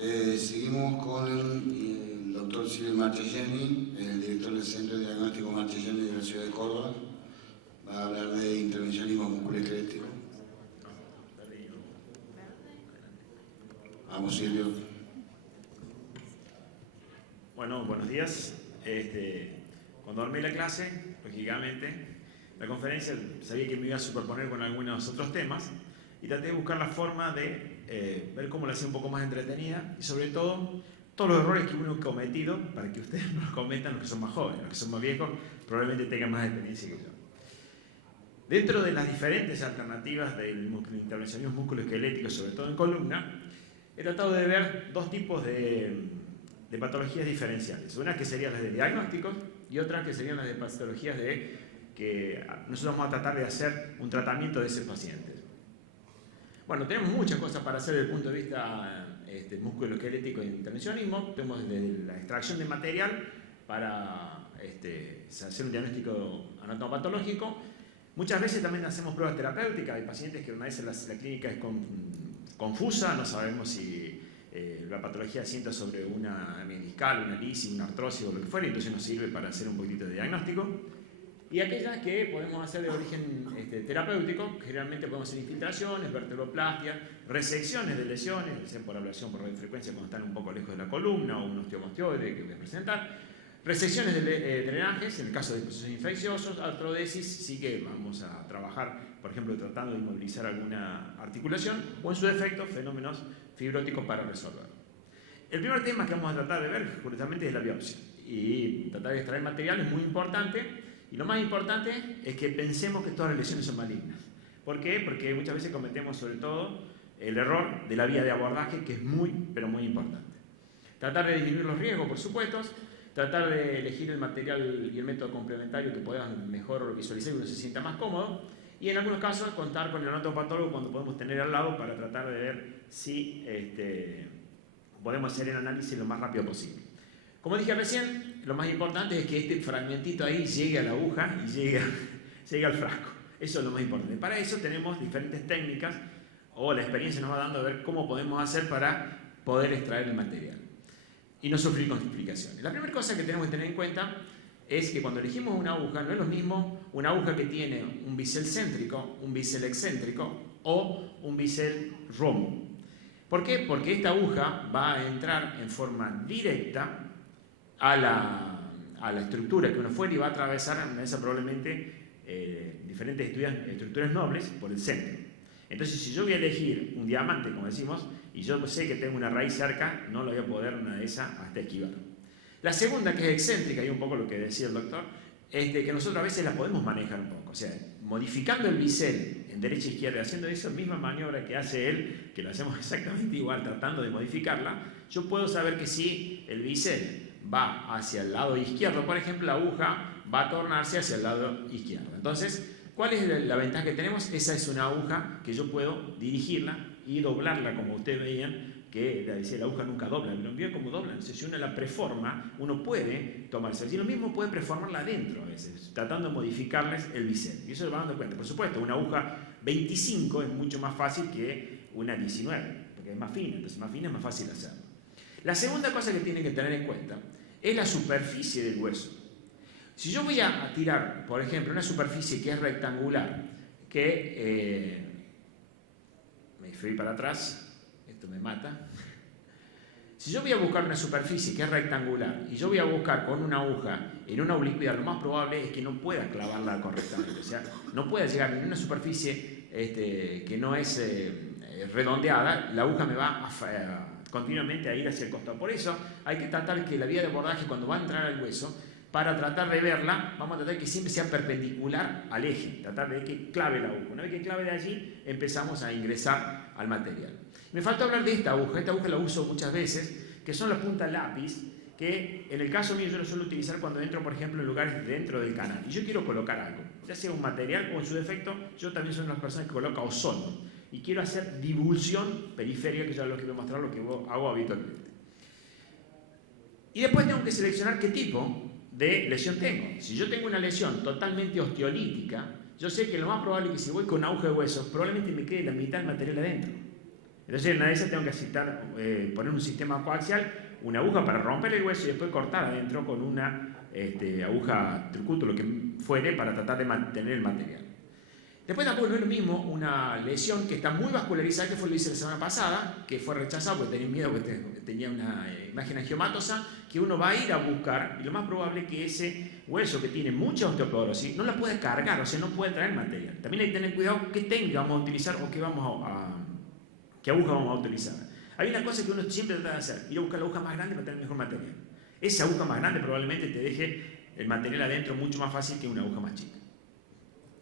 Seguimos con el doctor Silvio Marchesani, el director del Centro de Diagnóstico Marchesani de la ciudad de Córdoba. Va a hablar de intervencionismo musculoesquelético. Vamos, Silvio. Bueno, buenos días. Cuando armé la clase, lógicamente, la conferencia sabía que me iba a superponer con algunos otros temas y traté de buscar la forma de ver cómo la hacía un poco más entretenida y sobre todo todos los errores que uno ha cometido para que ustedes no los cometan los que son más jóvenes, los que son más viejos probablemente tengan más experiencia que yo. Dentro de las diferentes alternativas del intervencionismo musculoesquelético, sobre todo en columna, he tratado de ver dos tipos de patologías diferenciales. Una que serían las de diagnósticos y otra que serían las de patologías de que nosotros vamos a tratar de hacer un tratamiento de ese paciente. Bueno, tenemos muchas cosas para hacer desde el punto de vista musculoesquelético e intervencionismo. Tenemos desde la extracción de material para hacer un diagnóstico anatomopatológico. Muchas veces también hacemos pruebas terapéuticas. Hay pacientes que una vez la clínica es confusa, no sabemos si la patología asienta sobre una hernia discal, una lisis, una artrosis o lo que fuera, entonces nos sirve para hacer un poquito de diagnóstico. Y aquellas que podemos hacer de origen terapéutico, generalmente podemos hacer infiltraciones, vertebroplastias, resecciones de lesiones, ya sea por ablación, por radiofrecuencia cuando están un poco lejos de la columna o un osteomosteoide que voy a presentar, resecciones de drenajes, en el caso de procesos infecciosos, artrodesis, sí que vamos a trabajar, por ejemplo, tratando de inmovilizar alguna articulación o en su defecto, fenómenos fibróticos para resolver. El primer tema que vamos a tratar de ver justamente es la biopsia y tratar de extraer material es muy importante. Y lo más importante es que pensemos que todas las lesiones son malignas. ¿Por qué? Porque muchas veces cometemos sobre todo el error de la vía de abordaje, que es muy, pero muy importante. Tratar de disminuir los riesgos, por supuesto, tratar de elegir el material y el método complementario que pueda mejor visualizar y uno se sienta más cómodo, y en algunos casos contar con el anatopatólogo cuando podemos tener al lado para tratar de ver si podemos hacer el análisis lo más rápido posible. Como dije recién, lo más importante es que este fragmentito ahí llegue a la aguja y llegue al frasco. Eso es lo más importante. Para eso tenemos diferentes técnicas, o la experiencia nos va dando a ver cómo podemos hacer para poder extraer el material y no sufrir complicaciones. La primera cosa que tenemos que tener en cuenta es que cuando elegimos una aguja, no es lo mismo una aguja que tiene un bisel céntrico, un bisel excéntrico o un bisel rombo. ¿Por qué? Porque esta aguja va a entrar en forma directa a la estructura que uno fuera y va a atravesar probablemente diferentes estructuras nobles por el centro. Entonces, si yo voy a elegir un diamante, como decimos, y yo sé que tengo una raíz cerca, no lo voy a poder una de esas hasta esquivar. La segunda, que es excéntrica, y un poco lo que decía el doctor, es de que nosotros a veces la podemos manejar un poco. O sea, modificando el bisel en derecha e izquierda, haciendo esa misma maniobra que hace él, que lo hacemos exactamente igual, tratando de modificarla, yo puedo saber que si el bisel va hacia el lado izquierdo, por ejemplo, la aguja va a tornarse hacia el lado izquierdo. Entonces, ¿cuál es la ventaja que tenemos? Esa es una aguja que yo puedo dirigirla y doblarla, como ustedes veían, que decía la aguja nunca dobla. ¿No vieron cómo dobla? Entonces, si uno la preforma, uno puede tomarse. Y lo mismo puede preformarla adentro a veces, tratando de modificarles el bisel. Y eso lo van dando cuenta. Por supuesto, una aguja 25 es mucho más fácil que una 19, porque es más fina. Entonces, más fina es más fácil hacerlo. La segunda cosa que tienen que tener en cuenta es la superficie del hueso. Si yo voy a tirar, por ejemplo, una superficie que es rectangular, que me fui para atrás, esto me mata. Si yo voy a buscar una superficie que es rectangular y yo voy a buscar con una aguja en una oblicuidad, lo más probable es que no pueda clavarla correctamente. O sea, no pueda llegar en una superficie que no es redondeada, la aguja me va continuamente a ir hacia el costado. Por eso hay que tratar que la vía de abordaje, cuando va a entrar al hueso, para tratar de verla, vamos a tratar que siempre sea perpendicular al eje, tratar de que clave la aguja. Una vez que clave de allí, empezamos a ingresar al material. Me falta hablar de esta aguja la uso muchas veces, que son las puntas lápiz, que en el caso mío yo lo suelo utilizar cuando entro, por ejemplo, en lugares dentro del canal, y yo quiero colocar algo, ya sea un material o en su defecto, yo también soy una de las personas que coloca ozono, y quiero hacer divulsión periférica, que ya es lo que voy a mostrar, lo que hago habitualmente. Y después tengo que seleccionar qué tipo de lesión tengo. Si yo tengo una lesión totalmente osteolítica, yo sé que lo más probable es que si voy con aguja de hueso, probablemente me quede la mitad del material adentro. Entonces en una de esas tengo que poner un sistema coaxial, una aguja para romper el hueso y después cortar adentro con una aguja trucuto, lo que fuere, para tratar de mantener el material. Después tampoco no es lo mismo una lesión que está muy vascularizada, que fue lo que hice la semana pasada, que fue rechazado porque tenía miedo, que tenía una imagen angiomatosa, que uno va a ir a buscar, y lo más probable es que ese hueso que tiene mucha osteoporosis no la puede cargar, o sea, no puede traer material. También hay que tener cuidado qué técnica vamos a utilizar o qué aguja vamos a utilizar. Hay una cosa que uno siempre trata de hacer, ir a buscar la aguja más grande para tener mejor material. Esa aguja más grande probablemente te deje el material adentro mucho más fácil que una aguja más chica.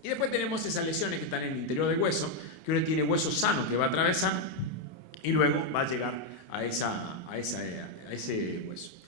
Y después tenemos esas lesiones que están en el interior del hueso, que uno tiene hueso sano que va a atravesar y luego va a llegar a ese hueso.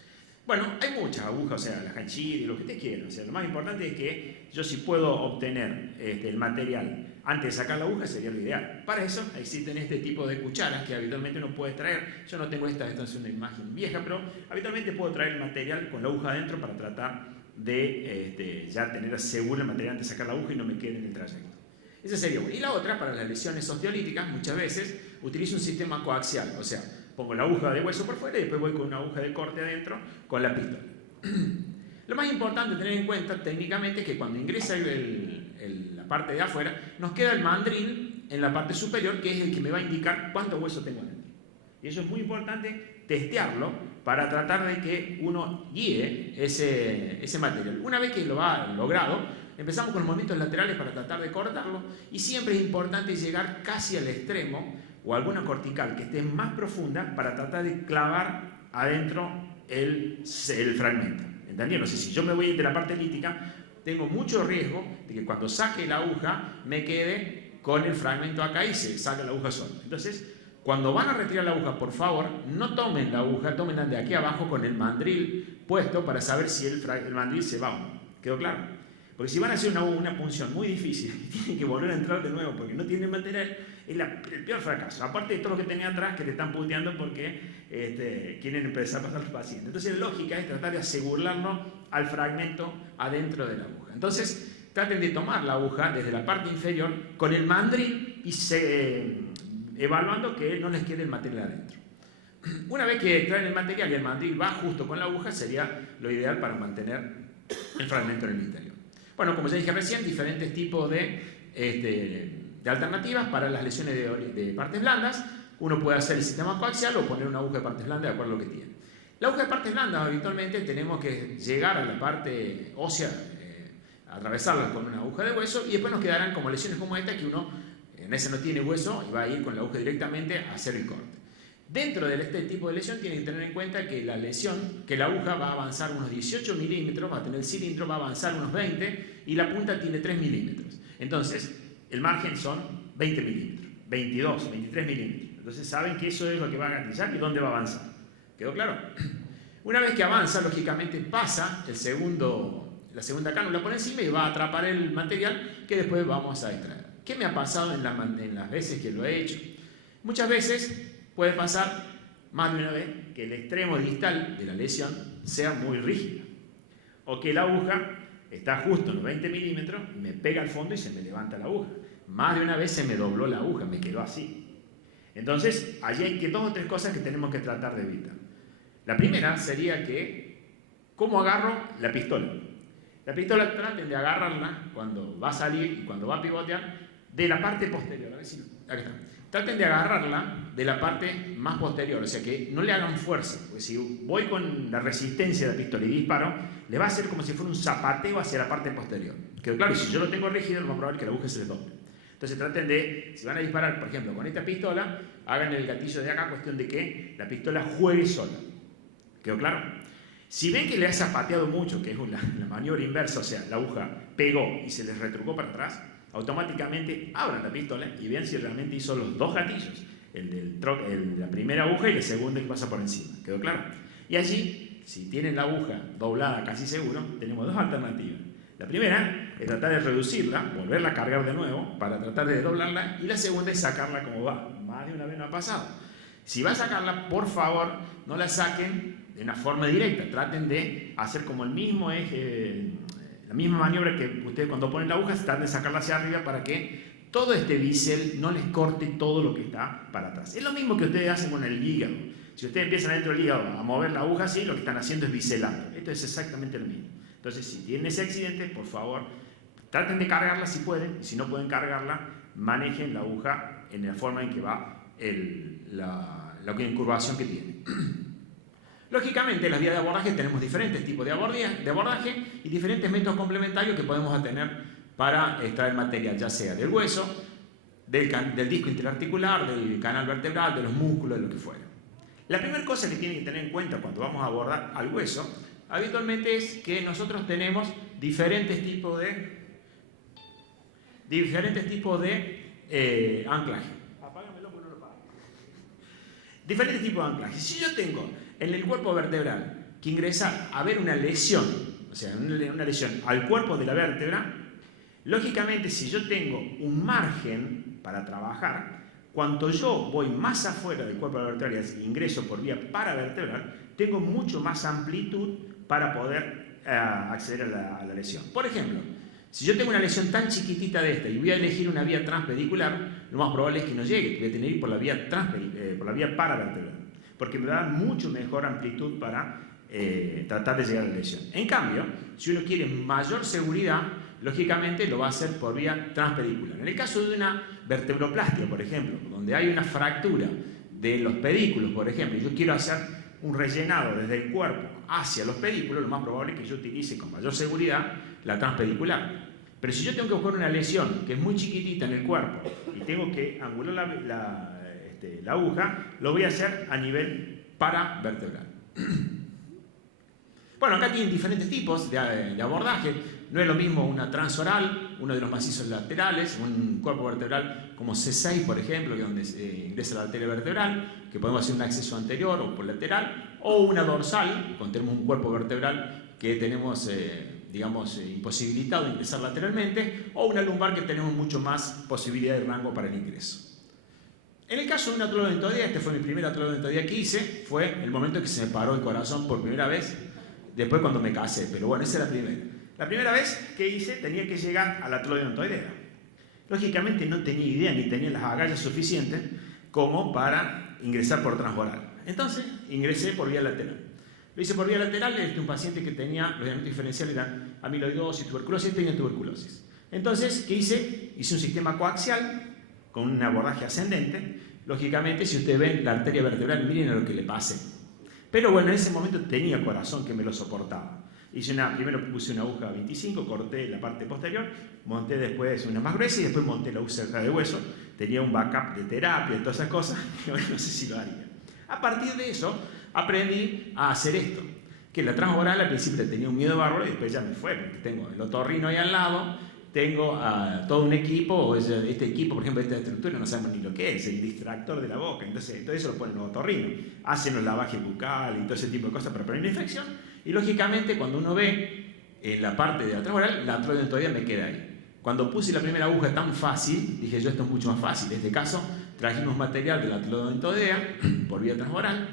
Bueno, hay muchas agujas, o sea, la hanchiri, lo que usted quiera. O sea, lo más importante es que yo, si puedo obtener el material antes de sacar la aguja, sería lo ideal. Para eso existen este tipo de cucharas que habitualmente uno puede traer. Yo no tengo esta es una imagen vieja, pero habitualmente puedo traer el material con la aguja adentro para tratar de ya tener seguro el material antes de sacar la aguja y no me quede en el trayecto. Esa sería una. Y la otra, para las lesiones osteolíticas, muchas veces utilizo un sistema coaxial, o sea, pongo la aguja de hueso por fuera y después voy con una aguja de corte adentro con la pistola. Lo más importante tener en cuenta técnicamente es que cuando ingresa la parte de afuera, nos queda el mandril en la parte superior, que es el que me va a indicar cuánto hueso tengo adentro. Y eso es muy importante testearlo para tratar de que uno guíe ese material. Una vez que lo ha logrado, empezamos con los movimientos laterales para tratar de cortarlo, y siempre es importante llegar casi al extremo o alguna cortical que esté más profunda para tratar de clavar adentro el fragmento. ¿Entendieron? O sea, si yo me voy de la parte elíptica, tengo mucho riesgo de que cuando saque la aguja me quede con el fragmento acá y se saque la aguja sola. Entonces, cuando van a retirar la aguja, por favor, no tomen la aguja, tómenla de aquí abajo con el mandril puesto para saber si el mandril se va o no. ¿Quedó claro? Porque si van a hacer una punción muy difícil y tienen que volver a entrar de nuevo porque no tienen material, es el peor fracaso. Aparte de todo lo que tenés atrás que te están puteando porque quieren empezar a pasar los pacientes. Entonces la lógica es tratar de asegurarnos al fragmento adentro de la aguja. Entonces traten de tomar la aguja desde la parte inferior con el mandril y evaluando que no les quede el material adentro. Una vez que traen el material y el mandril va justo con la aguja, sería lo ideal para mantener el fragmento en el interior. Bueno, como ya dije recién, diferentes tipos de alternativas para las lesiones de partes blandas. Uno puede hacer el sistema coaxial o poner una aguja de partes blandas de acuerdo a lo que tiene. La aguja de partes blandas habitualmente tenemos que llegar a la parte ósea, atravesarla con una aguja de hueso, y después nos quedarán como lesiones como esta, que uno en esa no tiene hueso y va a ir con la aguja directamente a hacer el corte. Dentro de este tipo de lesión tienen que tener en cuenta que la aguja va a avanzar unos 18 milímetros, va a tener el cilindro, va a avanzar unos 20 y la punta tiene 3 milímetros. Entonces, el margen son 20 milímetros, 22, 23 milímetros. Entonces saben que eso es lo que va a garantizar y dónde va a avanzar. ¿Quedó claro? Una vez que avanza, lógicamente pasa la segunda cánula por encima y va a atrapar el material que después vamos a extraer. ¿Qué me ha pasado en las veces que lo he hecho? Muchas veces puede pasar, más de una vez, que el extremo distal de la lesión sea muy rígido, o que la aguja está justo en los 20 milímetros, me pega al fondo y se me levanta la aguja. Más de una vez se me dobló la aguja, me quedó así. Entonces, allí hay dos o tres cosas que tenemos que tratar de evitar. La primera sería ¿cómo agarro la pistola? La pistola traten de agarrarla cuando va a salir y cuando va a pivotear de la parte posterior. A ver si acá está. Traten de agarrarla de la parte más posterior, o sea que no le hagan fuerza, porque si voy con la resistencia de la pistola y disparo, le va a hacer como si fuera un zapateo hacia la parte posterior. Quedó claro, y si yo lo tengo rígido, lo más probable es que la aguja se les doble. Entonces traten de, si van a disparar, por ejemplo, con esta pistola, hagan el gatillo de acá, cuestión de que la pistola juegue sola. ¿Quedó claro? Si ven que le ha zapateado mucho, que es la maniobra inversa, o sea, la aguja pegó y se les retrucó para atrás, automáticamente abran la pistola y vean si realmente hizo los dos gatillos, la primera aguja y la segunda que pasa por encima. ¿Quedó claro? Y allí, si tienen la aguja doblada casi seguro, tenemos dos alternativas. La primera es tratar de reducirla, volverla a cargar de nuevo para tratar de doblarla, y la segunda es sacarla como va. Más de una vez no ha pasado. Si va a sacarla, por favor, no la saquen de una forma directa. Traten de hacer como el mismo eje, la misma maniobra que ustedes cuando ponen la aguja, traten de sacarla hacia arriba para que todo este bisel no les corte todo lo que está para atrás. Es lo mismo que ustedes hacen con el hígado. Si ustedes empiezan adentro del hígado a mover la aguja así, lo que están haciendo es biselando. Esto es exactamente lo mismo. Entonces, si tienen ese accidente, por favor, traten de cargarla si pueden. Y si no pueden cargarla, manejen la aguja en la forma en que va la incurvación que tiene. Lógicamente, en las vías de abordaje tenemos diferentes tipos de abordaje y diferentes métodos complementarios que podemos tener para extraer material, ya sea del hueso, del disco interarticular, del canal vertebral, de los músculos, de lo que fuera. La primera cosa que tienen que tener en cuenta cuando vamos a abordar al hueso, habitualmente es que nosotros tenemos diferentes tipos de anclaje. Apágamelo porque no lo pago. Diferentes tipos de anclaje. Si yo tengo en el cuerpo vertebral que ingresa a ver una lesión, o sea, una lesión al cuerpo de la vértebra, lógicamente si yo tengo un margen para trabajar, cuanto yo voy más afuera del cuerpo vertebral y ingreso por vía paravertebral, tengo mucho más amplitud para poder acceder a la lesión. Por ejemplo, si yo tengo una lesión tan chiquitita de esta y voy a elegir una vía transpedicular, lo más probable es que no llegue, que voy a tener que ir por la vía paravertebral, porque me da mucho mejor amplitud para tratar de llegar a la lesión. En cambio, si uno quiere mayor seguridad, lógicamente lo va a hacer por vía transpedicular. En el caso de una vertebroplastia, por ejemplo, donde hay una fractura de los pedículos, por ejemplo, y yo quiero hacer un rellenado desde el cuerpo hacia los pedículos, lo más probable es que yo utilice con mayor seguridad la transpedicular. Pero si yo tengo que buscar una lesión que es muy chiquitita en el cuerpo y tengo que angular la aguja, lo voy a hacer a nivel paravertebral. Bueno, acá tienen diferentes tipos de abordaje. No es lo mismo una transoral, uno de los macizos laterales, un cuerpo vertebral como C6, por ejemplo, que es donde ingresa la arteria vertebral, que podemos hacer un acceso anterior o por lateral, o una dorsal, cuando tenemos un cuerpo vertebral que tenemos, imposibilitado de ingresar lateralmente, o una lumbar que tenemos mucho más posibilidad de rango para el ingreso. En el caso de una atolodontodea, este fue mi primera atolodontodea que hice, fue el momento en que se me paró el corazón por primera vez, después cuando me casé, pero bueno, esa es la primera. La primera vez que hice tenía que llegar a la atolodontoidea. Lógicamente no tenía idea ni tenía las agallas suficientes como para ingresar por transvoral. Entonces ingresé por vía lateral. Lo hice por vía lateral, un paciente que tenía, los diagnósticos diferenciales eran amiloidosis, tuberculosis, tenía tuberculosis. Entonces, ¿qué hice? Hice un sistema coaxial con un abordaje ascendente. Lógicamente, si ustedes ven la arteria vertebral, miren a lo que le pasé. Pero bueno, en ese momento tenía corazón que me lo soportaba. Primero puse una aguja 25, corté la parte posterior, monté después una más gruesa y después monté la aguja de hueso. Tenía un backup de terapia y todas esas cosas, y bueno, no sé si lo haría. A partir de eso, aprendí a hacer esto. Que la transoral al principio tenía un miedo bárbaro y después ya me fue, porque tengo el otorrino ahí al lado, tengo todo un equipo, este equipo, por ejemplo, esta estructura no sabemos ni lo que es, el distractor de la boca, entonces todo eso lo ponen en el otorrino. Hacen los lavajes bucal y todo ese tipo de cosas para prevenir la infección. Y lógicamente cuando uno ve en la parte de la transoral, la atolodontodea me queda ahí. Cuando puse la primera aguja tan fácil, dije yo esto es mucho más fácil. En este caso trajimos material de la atolodontodea por vía transoral.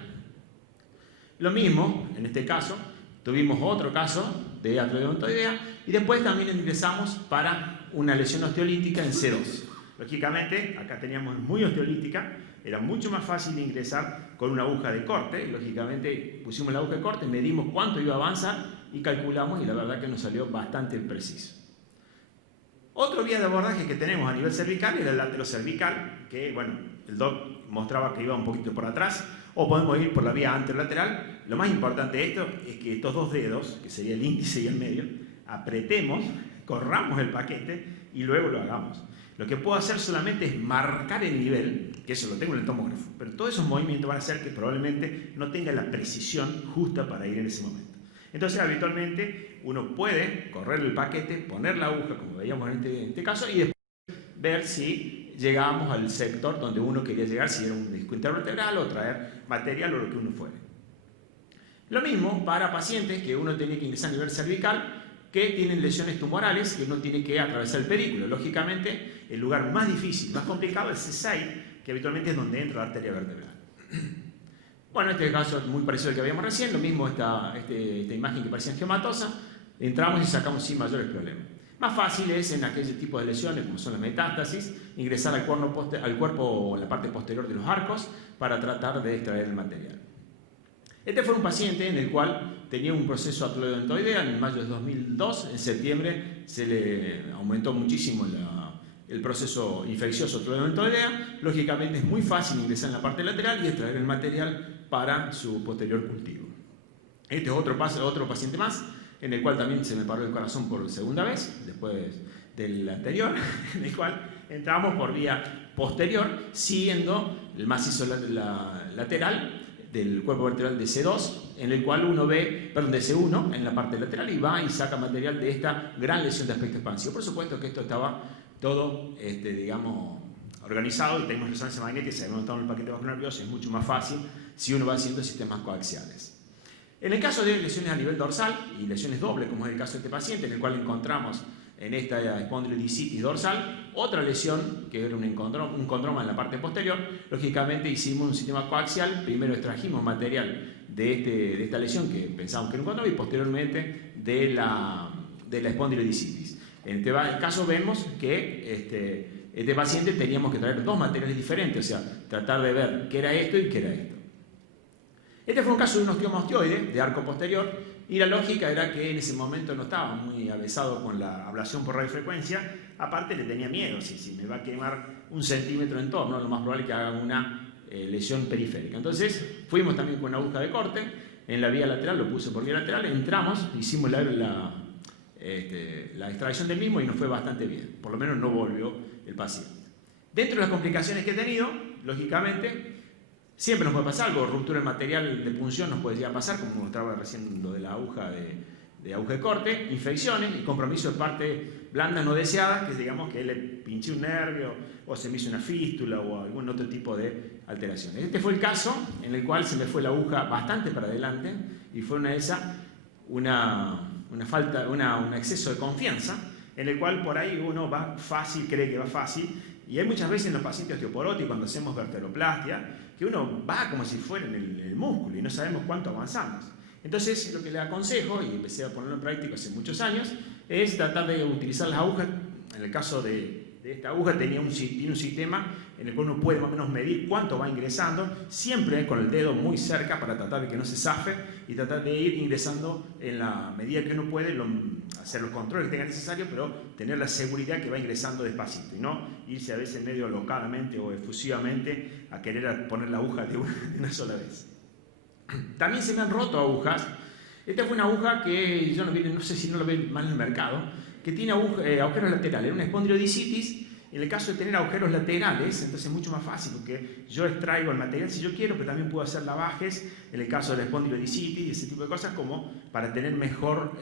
Lo mismo, en este caso, tuvimos otro caso de atolodontodea y después también ingresamos para una lesión osteolítica en C2. Lógicamente, acá teníamos muy osteolítica, era mucho más fácil de ingresar con una aguja de corte. Lógicamente pusimos la aguja de corte, medimos cuánto iba a avanzar y calculamos y la verdad que nos salió bastante preciso. Otra vía de abordaje que tenemos a nivel cervical es el laterocervical, que bueno, el doc mostraba que iba un poquito por atrás, o podemos ir por la vía anterolateral. Lo más importante de esto es que estos dos dedos, que sería el índice y el medio, apretemos, corramos el paquete y luego lo hagamos. Lo que puedo hacer solamente es marcar el nivel, que eso lo tengo en el tomógrafo, pero todos esos movimientos van a hacer que probablemente no tenga la precisión justa para ir en ese momento. Entonces, habitualmente, uno puede correr el paquete, poner la aguja, como veíamos en este caso, y después ver si llegábamos al sector donde uno quería llegar, si era un disco intervertebral o traer material o lo que uno fuere. Lo mismo para pacientes que uno tiene que ingresar a nivel cervical, que tienen lesiones tumorales, que uno tiene que atravesar el pedículo. Lógicamente, el lugar más difícil, más complicado es C6, que habitualmente es donde entra la arteria vertebral. Bueno, este caso es muy parecido al que habíamos recién, lo mismo esta imagen que parecía esquematosa, entramos y sacamos sin mayores problemas. Más fácil es en aquel tipo de lesiones, como son las metástasis, ingresar al cuerpo o la parte posterior de los arcos para tratar de extraer el material. Este fue un paciente en el cual tenía un proceso atleodentoidea en mayo de 2002, en septiembre se le aumentó muchísimo el proceso infeccioso atleodentoidea. Lógicamente es muy fácil ingresar en la parte lateral y extraer el material para su posterior cultivo. Este es otro paciente más, en el cual también se me paró el corazón por segunda vez, después del anterior, en el cual entramos por vía posterior, siguiendo el macizo lateral del cuerpo vertebral de C2, en el cual uno ve, perdón, de C1 en la parte lateral y va y saca material de esta gran lesión de aspecto expansivo. Por supuesto que esto estaba todo, digamos, organizado y tenemos resonancia magnética, se ha montado en el paquete bajo nervioso, es mucho más fácil si uno va haciendo sistemas coaxiales. En el caso de lesiones a nivel dorsal y lesiones dobles, como es el caso de este paciente, en el cual encontramos en esta espondilodicitis dorsal otra lesión que era un condroma en la parte posterior, lógicamente hicimos un sistema coaxial. Primero extrajimos material de esta lesión que pensábamos que era un condroma y posteriormente de la espondilodicitis. En este caso vemos que este paciente teníamos que traer dos materiales diferentes, o sea, tratar de ver qué era esto y qué era esto. Este fue un caso de un osteoma osteoide de arco posterior y la lógica era que en ese momento no estaba muy avesado con la ablación por radiofrecuencia, aparte le tenía miedo, si me va a quemar 1 centímetro en torno, lo más probable es que haga una lesión periférica. Entonces fuimos también con una aguja de corte en la vía lateral, lo puse por vía lateral, entramos, hicimos la extracción del mismo y nos fue bastante bien, por lo menos no volvió el paciente. Dentro de las complicaciones que he tenido, lógicamente, siempre nos puede pasar algo, ruptura del material de punción nos puede llegar a pasar, como estaba recién lo de la aguja de aguja de corte, infecciones y compromiso de parte blanda no deseada, que digamos que le pinché un nervio o se me hizo una fístula o algún otro tipo de alteraciones. Este fue el caso en el cual se me fue la aguja bastante para adelante y fue una de esas, un exceso de confianza, en el cual por ahí uno va fácil, cree que va fácil, y hay muchas veces en los pacientes osteoporóticos cuando hacemos vertebroplastia, que uno va como si fuera en el músculo y no sabemos cuánto avanzamos. Entonces, lo que le aconsejo, y empecé a ponerlo en práctica hace muchos años, es tratar de utilizar las agujas. En el caso de esta aguja tiene un sistema en el cual uno puede más o menos medir cuánto va ingresando, siempre con el dedo muy cerca para tratar de que no se zafe y tratar de ir ingresando en la medida que uno puede, hacer los controles que tenga necesario, pero tener la seguridad que va ingresando despacito y no irse a veces medio locadamente o efusivamente a querer poner la aguja de una sola vez. También se me han roto agujas. Esta fue una aguja que yo no sé si no lo ven mal en el mercado, que tiene agujeros laterales, una espondilodicitis. En el caso de tener agujeros laterales, entonces es mucho más fácil porque yo extraigo el material si yo quiero, pero también puedo hacer lavajes en el caso de la espondilodicitis y ese tipo de cosas como para tener mejor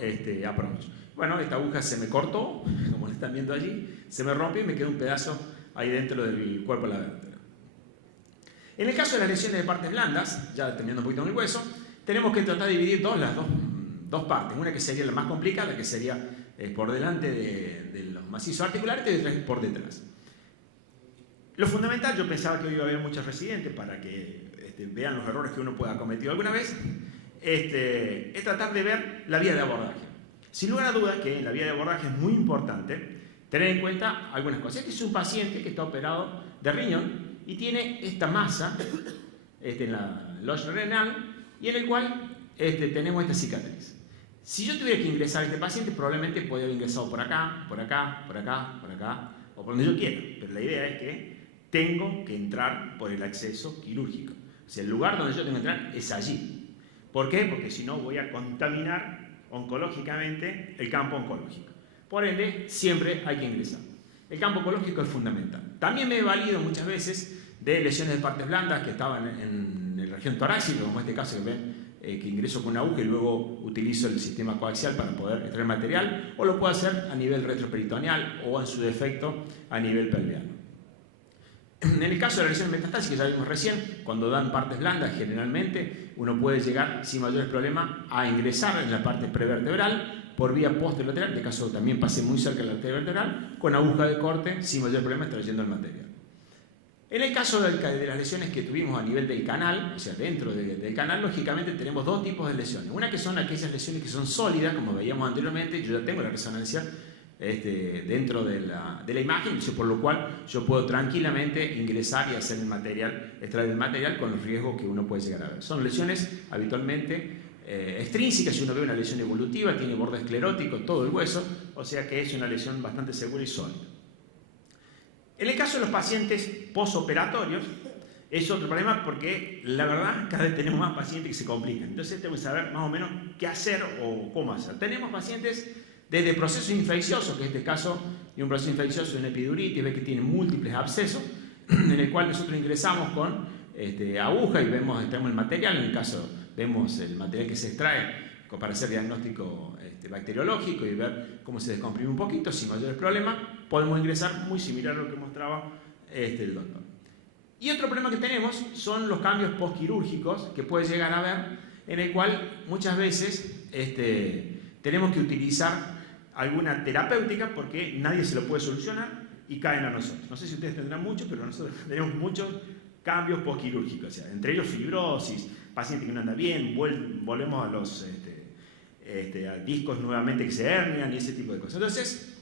approach. Bueno, esta aguja se me cortó, como lo están viendo allí, se me rompió y me quedó un pedazo ahí dentro del cuerpo de la vértebra. En el caso de las lesiones de partes blandas, ya terminando un poquito con el hueso, tenemos que tratar de dividir las dos partes. Una que sería la más complicada, que sería por delante de los macizos articulares y otra por detrás. Lo fundamental, yo pensaba que hoy iba a haber muchos residentes para que vean los errores que uno pueda haber cometido alguna vez, es tratar de ver la vía de abordaje. Sin lugar a dudas que en la vía de abordaje es muy importante tener en cuenta algunas cosas. Este es un paciente que está operado de riñón y tiene esta masa en la loge renal y en el cual tenemos esta cicatriz. Si yo tuviera que ingresar a este paciente, probablemente podría haber ingresado por acá, por acá, por acá, por acá, o por donde yo quiera. Pero la idea es que tengo que entrar por el acceso quirúrgico. O sea, el lugar donde yo tengo que entrar es allí. ¿Por qué? Porque si no voy a contaminar oncológicamente el campo oncológico. Por ende, siempre hay que ingresar. El campo oncológico es fundamental. También me he valido muchas veces de lesiones de partes blandas que estaban en la región torácica, como en este caso que ven, que ingreso con una aguja y luego utilizo el sistema coaxial para poder extraer material, o lo puedo hacer a nivel retroperitoneal o en su defecto a nivel pelviano. En el caso de la lesión metastásica, ya vimos recién, cuando dan partes blandas generalmente uno puede llegar sin mayores problemas a ingresar en la parte prevertebral por vía posterolateral, en este caso también pasé muy cerca de la arteria vertebral, con aguja de corte sin mayor problema extrayendo el material. En el caso de las lesiones que tuvimos a nivel del canal, o sea, dentro del canal, lógicamente tenemos dos tipos de lesiones. Una que son aquellas lesiones que son sólidas, como veíamos anteriormente, yo ya tengo la resonancia dentro de la imagen, por lo cual yo puedo tranquilamente ingresar y hacer el material, extraer el material con los riesgos que uno puede llegar a ver. Son lesiones habitualmente extrínsecas. Si uno ve una lesión evolutiva, tiene borde esclerótico, todo el hueso, o sea que es una lesión bastante segura y sólida. En el caso de los pacientes posoperatorios, es otro problema porque la verdad cada vez tenemos más pacientes que se complican. Entonces tenemos que saber más o menos qué hacer o cómo hacer. Tenemos pacientes desde procesos infecciosos, que en este caso de un proceso infeccioso de una epiduritis, ve que tiene múltiples abscesos, en el cual nosotros ingresamos con aguja y extraemos el material. En el caso vemos el material que se extrae para hacer diagnóstico bacteriológico y ver cómo se descomprime un poquito, sin mayores problemas. Podemos ingresar muy similar a lo que mostraba el doctor. Y otro problema que tenemos son los cambios postquirúrgicos que puede llegar a haber, en el cual muchas veces tenemos que utilizar alguna terapéutica porque nadie se lo puede solucionar y caen a nosotros. No sé si ustedes tendrán muchos, pero nosotros tenemos muchos cambios postquirúrgicos, o sea, entre ellos fibrosis, paciente que no anda bien, volvemos a los a discos nuevamente que se hernian y ese tipo de cosas. Entonces,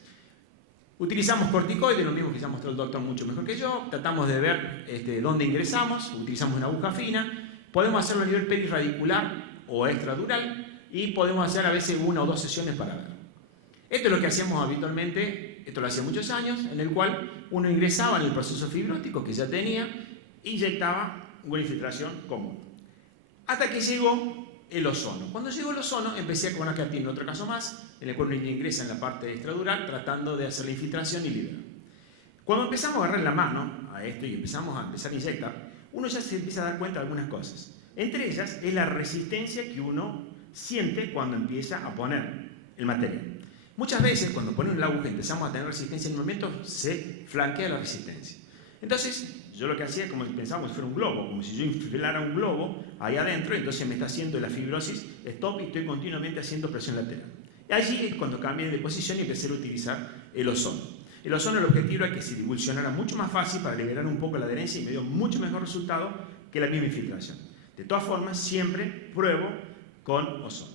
utilizamos corticoides, lo mismo que ya mostró el doctor mucho mejor que yo. Tratamos de ver dónde ingresamos, utilizamos una aguja fina, podemos hacerlo a nivel perirradicular o extradural y podemos hacer a veces 1 o 2 sesiones para ver. Esto es lo que hacíamos habitualmente, esto lo hacía muchos años, en el cual uno ingresaba en el proceso fibrótico que ya tenía, inyectaba una infiltración común. Hasta que llegó el ozono. Cuando llegó el ozono, empecé con una creatina, otro caso más, en el cual uno ingresa en la parte extradural tratando de hacer la infiltración y liberar. Cuando empezamos a agarrar la mano a esto y empezamos a inyectar, uno ya se empieza a dar cuenta de algunas cosas. Entre ellas es la resistencia que uno siente cuando empieza a poner el material. Muchas veces cuando ponemos la aguja y empezamos a tener resistencia, en un momento se flanquea la resistencia. Entonces, yo lo que hacía, como si pensábamos que fuera un globo, como si yo infilara un globo ahí adentro, entonces me está haciendo la fibrosis stop y estoy continuamente haciendo presión lateral. Y allí es cuando cambié de posición y empecé a utilizar el ozono. El ozono, el objetivo era que se divulsionara mucho más fácil para liberar un poco la adherencia y me dio mucho mejor resultado que la misma infiltración. De todas formas, siempre pruebo con ozono.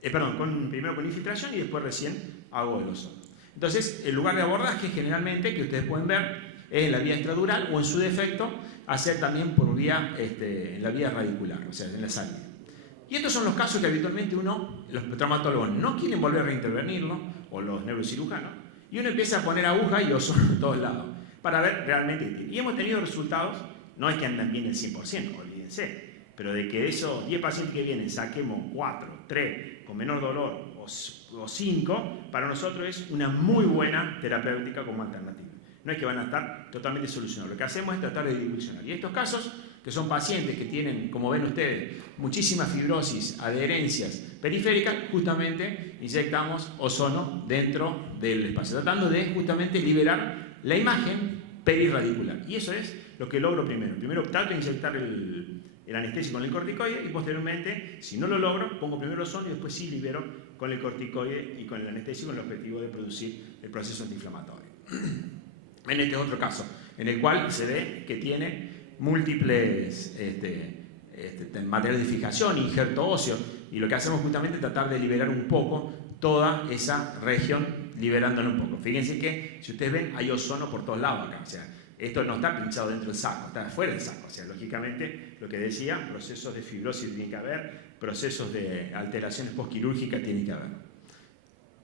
Primero con infiltración y después recién hago el ozono. Entonces, el lugar de abordaje generalmente, que ustedes pueden ver, es en la vía extradural o en su defecto, hacer también por vía, en la vía radicular, o sea, en la salida. Y estos son los casos que habitualmente los traumatólogos no quieren volver a reintervenirlo, o los neurocirujanos, y uno empieza a poner aguja y ozono en todos lados, para ver realmente. Y hemos tenido resultados, no es que andan bien el 100%, olvídense, pero de que de esos 10 pacientes que vienen saquemos 4, 3, con menor dolor, o 5, para nosotros es una muy buena terapéutica como alternativa. No es que van a estar totalmente solucionados. Lo que hacemos es tratar de divulsionar. Y estos casos, que son pacientes que tienen, como ven ustedes, muchísima fibrosis, adherencias periféricas, justamente inyectamos ozono dentro del espacio, tratando de justamente liberar la imagen perirradicular. Y eso es lo que logro primero. Primero trato de inyectar el anestésico con el corticoide y posteriormente, si no lo logro, pongo primero el ozono y después sí libero con el corticoide y con el anestésico con el objetivo de producir el proceso antiinflamatorio. En este otro caso, en el cual se ve que tiene múltiples materiales de fijación, injerto óseo, y lo que hacemos justamente es tratar de liberar un poco toda esa región, liberándola un poco. Fíjense que, si ustedes ven, hay ozono por todos lados acá, o sea, esto no está pinchado dentro del saco, está fuera del saco, o sea, lógicamente, lo que decía, procesos de fibrosis tiene que haber, procesos de alteraciones postquirúrgicas tiene que haber.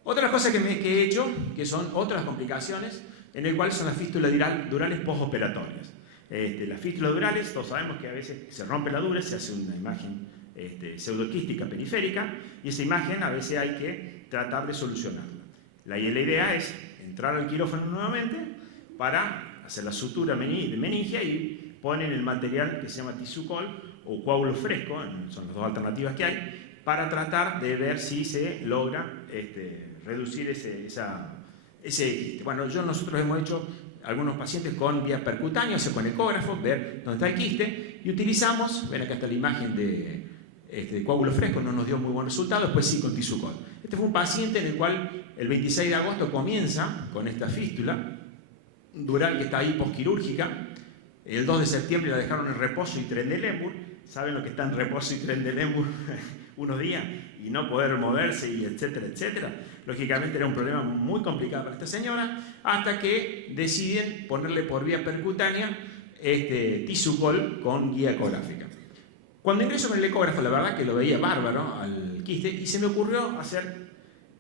Otra cosa que he hecho, que son otras complicaciones, en el cual son las fístulas durales postoperatorias. Las fístulas durales, todos sabemos que a veces se rompe la dura, se hace una imagen pseudoquística periférica y esa imagen a veces hay que tratar de solucionarla. La idea es entrar al quirófano nuevamente para hacer la sutura de meningia y ponen el material que se llama tisucol o coágulo fresco, son las dos alternativas que hay, para tratar de ver si se logra reducir ese quiste. Bueno, nosotros hemos hecho algunos pacientes con vía percutánea, o sea, con ecógrafo, ver dónde está el quiste, y utilizamos, ven acá está la imagen de coágulo fresco, no nos dio muy buen resultado, después sí con tisucol. Este fue un paciente en el cual el 26 de agosto comienza con esta fístula dural que está ahí posquirúrgica, el 2 de septiembre la dejaron en reposo y tren de Lemburg, saben lo que está en reposo y Trendelenburg unos días y no poder moverse y etcétera, etcétera. Lógicamente era un problema muy complicado para esta señora, hasta que deciden ponerle por vía percutánea Tisukol con guía ecográfica. Cuando ingreso con el ecógrafo, la verdad que lo veía bárbaro al quiste y se me ocurrió hacer,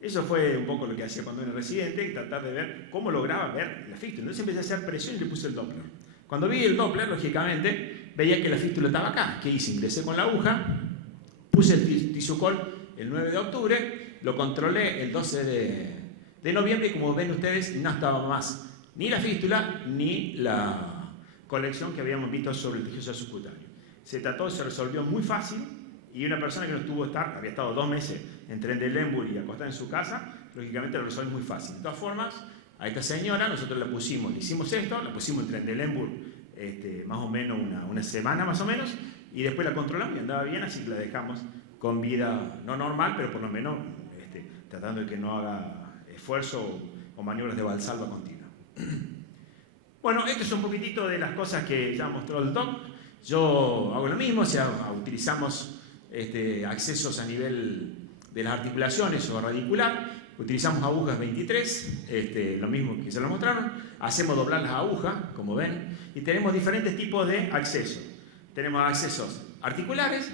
eso fue un poco lo que hacía cuando era residente, tratar de ver cómo lograba ver la fístula. Entonces empecé a hacer presión y le puse el Doppler. Cuando vi el Doppler, lógicamente, veía que la fístula estaba acá. ¿Qué hice? Ingresé con la aguja, puse el Tisukol el 9 de octubre, lo controlé el 12 de noviembre y como ven ustedes, no estaba más ni la fístula ni la colección que habíamos visto sobre el tejido subcutáneo. Se trató, se resolvió muy fácil y una persona que no estuvo había estado 2 meses en Trendelenburg y acostada en su casa, lógicamente lo resolvió muy fácil. De todas formas, a esta señora nosotros le hicimos esto, la pusimos en Trendelenburg más o menos una semana más o menos y después la controlamos y andaba bien, así que la dejamos con vida no normal, pero por lo menos tratando de que no haga esfuerzo o maniobras de valsalva continua. Bueno, esto es un poquitito de las cosas que ya mostró el doc. Yo hago lo mismo, o sea, utilizamos accesos a nivel de las articulaciones o radicular, utilizamos agujas 23, lo mismo que se lo mostraron, hacemos doblar las agujas, como ven, y tenemos diferentes tipos de accesos. Tenemos accesos articulares,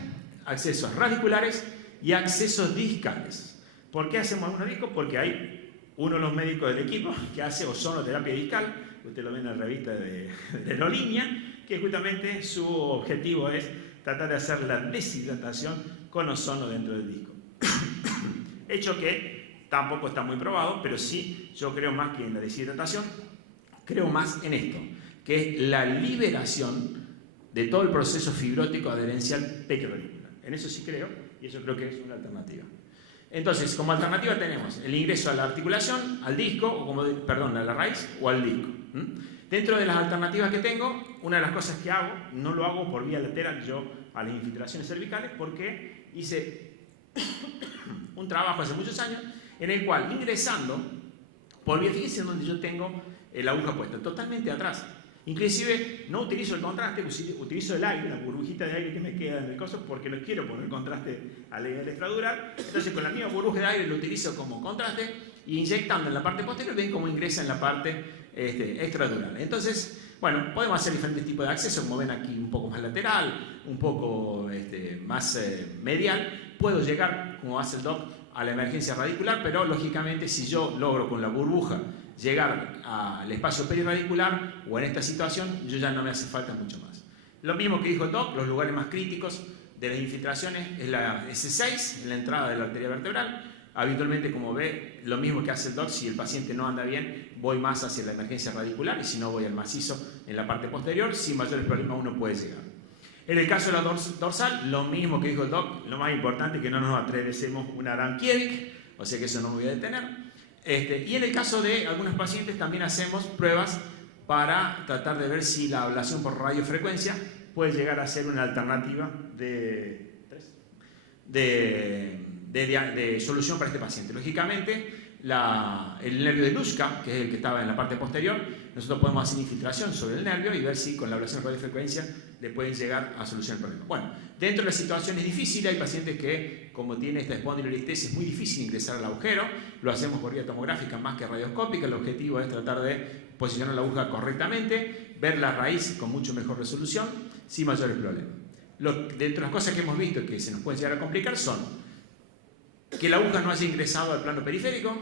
accesos radiculares y accesos discales. ¿Por qué hacemos algunos discos? Porque hay uno de los médicos del equipo que hace ozonoterapia discal, usted lo ve en la revista de Aerolínea, que justamente su objetivo es tratar de hacer la deshidratación con ozono dentro del disco. Hecho que tampoco está muy probado, pero sí yo creo más que en la deshidratación, creo más en esto, que es la liberación de todo el proceso fibrótico adherencial pequiradicular. En eso sí creo, y eso creo que es una alternativa. Entonces, como alternativa tenemos el ingreso a la articulación, al disco, a la raíz o al disco. Dentro de las alternativas que tengo, una de las cosas que hago, no lo hago por vía lateral yo a las infiltraciones cervicales, porque hice un trabajo hace muchos años en el cual ingresando por vía, fíjense donde yo tengo la aguja puesta, totalmente atrás. Inclusive no utilizo el contraste, utilizo el aire, la burbujita de aire que me queda en el coso, porque no quiero poner contraste al extradural. Entonces con la misma burbuja de aire lo utilizo como contraste y inyectando en la parte posterior ven cómo ingresa en la parte extradural. Entonces, bueno, podemos hacer diferentes tipos de acceso, como ven aquí un poco más lateral, un poco más medial. Puedo llegar, como hace el doc, a la emergencia radicular, pero lógicamente si yo logro con la burbuja llegar al espacio periradicular o en esta situación, yo ya no me hace falta mucho más. Lo mismo que dijo el doc, los lugares más críticos de las infiltraciones es la S6, en la entrada de la arteria vertebral. Habitualmente, como ve, lo mismo que hace el doc, si el paciente no anda bien, voy más hacia la emergencia radicular y si no voy al macizo en la parte posterior, sin mayores problemas uno puede llegar. En el caso de la dorsal, lo mismo que dijo el doc, lo más importante es que no nos atravesemos una Arankiewicz, o sea que eso no me voy a detener. Y en el caso de algunos pacientes también hacemos pruebas para tratar de ver si la ablación por radiofrecuencia puede llegar a ser una alternativa de solución para este paciente. Lógicamente, el nervio de Luschka, que es el que estaba en la parte posterior, nosotros podemos hacer infiltración sobre el nervio y ver si con la ablación por radiofrecuencia le pueden llegar a solucionar el problema. Bueno, dentro de las situaciones difíciles hay pacientes que, como tiene esta espondilolistesis, es muy difícil ingresar al agujero, lo hacemos por vía tomográfica más que radioscópica. El objetivo es tratar de posicionar la aguja correctamente, ver la raíz con mucho mejor resolución, sin mayores problemas. Dentro de las cosas que hemos visto que se nos pueden llegar a complicar son que la aguja no haya ingresado al plano periférico,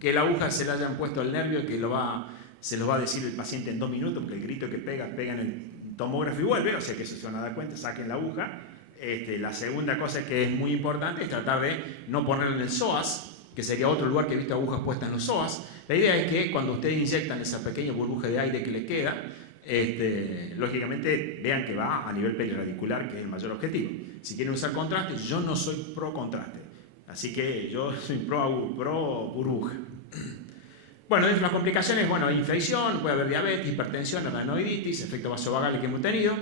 que la aguja se le hayan puesto al nervio, que se lo va a decir el paciente en 2 minutos, porque el grito que pega en el tomógrafo y vuelve, o sea que eso se van a dar cuenta, saquen la aguja. La segunda cosa que es muy importante es tratar de no ponerlo en el psoas, que sería otro lugar que he visto agujas puestas en los psoas. La idea es que cuando ustedes inyectan esa pequeña burbuja de aire que les queda, lógicamente vean que va a nivel periradicular, que es el mayor objetivo. Si quieren usar contraste, yo no soy pro contraste, así que yo soy pro burbuja. Bueno, dentro de las complicaciones, bueno, infección, puede haber diabetes, hipertensión, aranoiditis, efecto vasovagal que hemos tenido.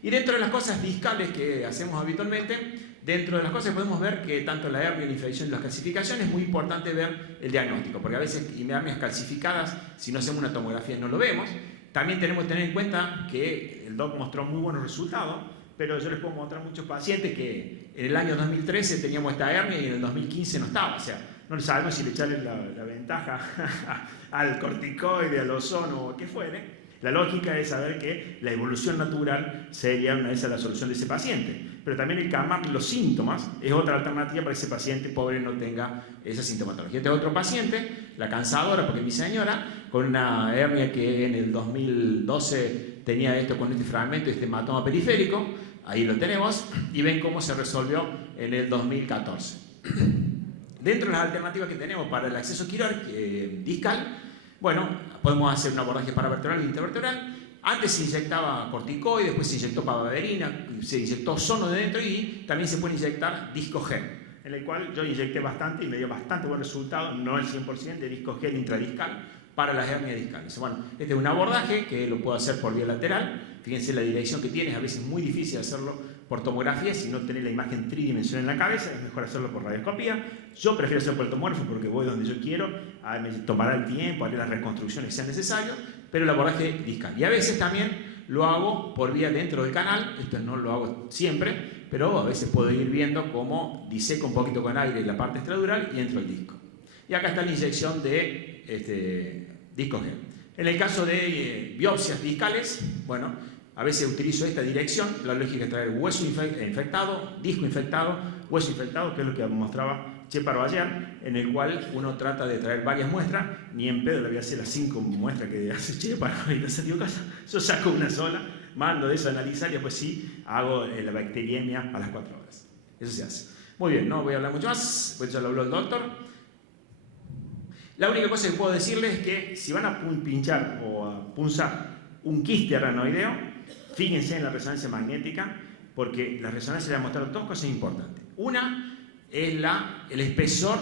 Y dentro de las cosas discales que hacemos habitualmente, dentro de las cosas podemos ver que tanto la hernia, la infección y las calcificaciones es muy importante ver el diagnóstico, porque a veces hernias calcificadas, si no hacemos una tomografía no lo vemos. También tenemos que tener en cuenta que el doc mostró muy buenos resultados pero yo les puedo mostrar muchos pacientes que en el año 2013 teníamos esta hernia y en el 2015 no estaba. O sea, no sabemos si le echarle la ventaja al corticoide, al ozono o qué fuere. La lógica es saber que la evolución natural sería esa la solución de ese paciente. Pero también el calmar los síntomas es otra alternativa para que ese paciente pobre no tenga esa sintomatología. Este es otro paciente, la cansadora, porque es mi señora, con una hernia que en el 2012 tenía esto con este fragmento, este hematoma periférico. Ahí lo tenemos y ven cómo se resolvió en el 2014. Dentro de las alternativas que tenemos para el acceso quirúrgico discal, bueno, podemos hacer un abordaje paravertebral e intervertebral. Antes se inyectaba corticoide, después se inyectó pavaverina, se inyectó ozono de dentro y también se puede inyectar discogel, en el cual yo inyecté bastante y me dio bastante buen resultado, no el 100% de discogel intradiscal para las hernias discales. Bueno, este es un abordaje que lo puedo hacer por vía lateral. Fíjense la dirección que tiene, es a veces muy difícil hacerlo por tomografía, si no tenés la imagen tridimensional en la cabeza, es mejor hacerlo por radioscopía. Yo prefiero hacerlo por el tomógrafo porque voy donde yo quiero, me tomará el tiempo, haré las reconstrucciones que sean necesarias, pero el abordaje discal. Y a veces también lo hago por vía dentro del canal, esto no lo hago siempre, pero a veces puedo ir viendo cómo diseco un poquito con aire la parte extradural y entro el disco. Y acá está la inyección de discogel. En el caso de biopsias discales, bueno, a veces utilizo esta dirección, la lógica es traer hueso infectado, disco infectado, hueso infectado, que es lo que mostraba Cheparo ayer, en el cual uno trata de traer varias muestras, ni en pedo le voy a hacer las 5 muestras que hace Cheparo y no se dio casa, yo saco una sola, mando de eso a analizar y después sí hago la bacteriemia a las 4 horas. Eso se hace. Muy bien, no voy a hablar mucho más, pues ya lo habló el doctor. La única cosa que puedo decirles es que si van a pinchar o a punzar un quiste aranoideo, fíjense en la resonancia magnética, porque la resonancia le va a mostrar dos cosas importantes. Una es el espesor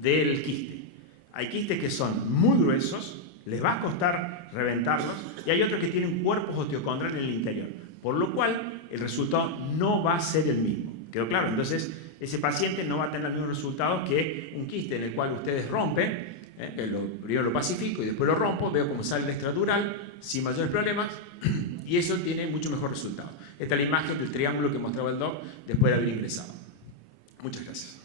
del quiste. Hay quistes que son muy gruesos, les va a costar reventarlos, y hay otros que tienen cuerpos osteocondrales en el interior, por lo cual el resultado no va a ser el mismo. ¿Quedó claro? Entonces, ese paciente no va a tener los mismos resultados que un quiste en el cual ustedes rompen, primero lo pacifico y después lo rompo, veo cómo sale el extradural sin mayores problemas y eso tiene mucho mejor resultado. Esta es la imagen del triángulo que mostraba el doc después de haber ingresado. Muchas gracias.